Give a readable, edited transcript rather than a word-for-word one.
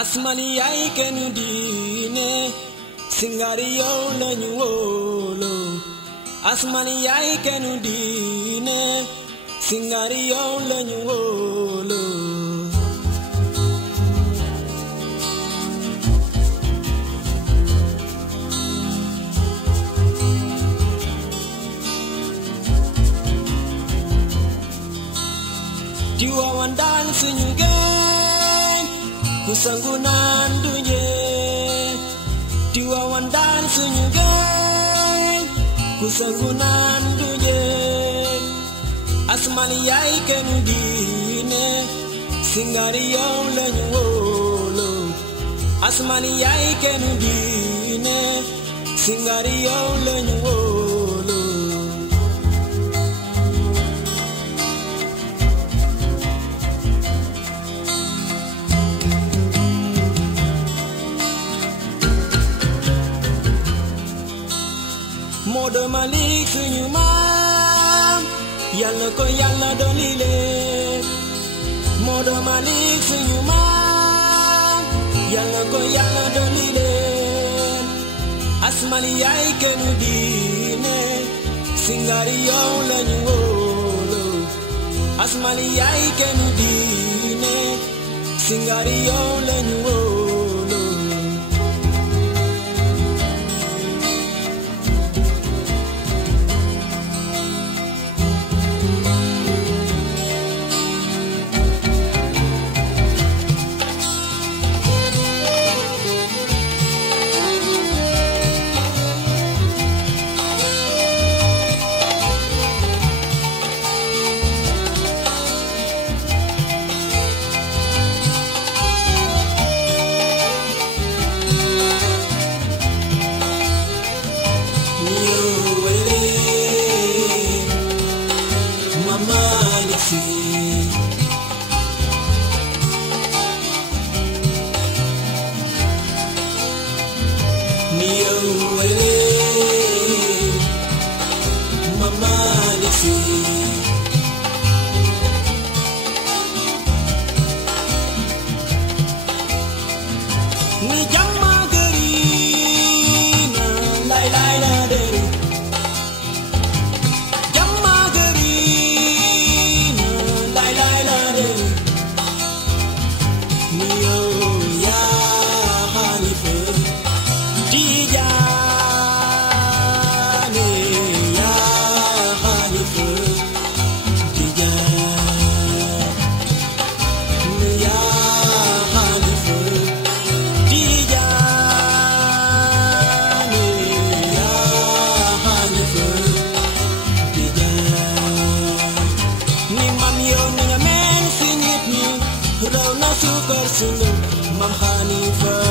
Asmani yaay kenn diine Singari yow lañu wóolu Asmani yaay kenn diine Singari yow lañu wóolu Tiwaawan daan suñu gën ku sangu naan du njee Tiwaawan daan suñu gën ku sangu naan du njee Asmani yaay kenn diine Singari yow lañu wóolu Asmani yaay kenn diine Singari yow lañu wóolu Maodo Malick suñu maam Yàlla ko Yàlla dolli leen Maodo Malick suñu maam Yàlla ko Yàlla dolli leen Asmani yaay kenn diine Singari yow lañu wóolu Asmani yaay kenn diine Singari yow lañu wóolu Mam Hanifa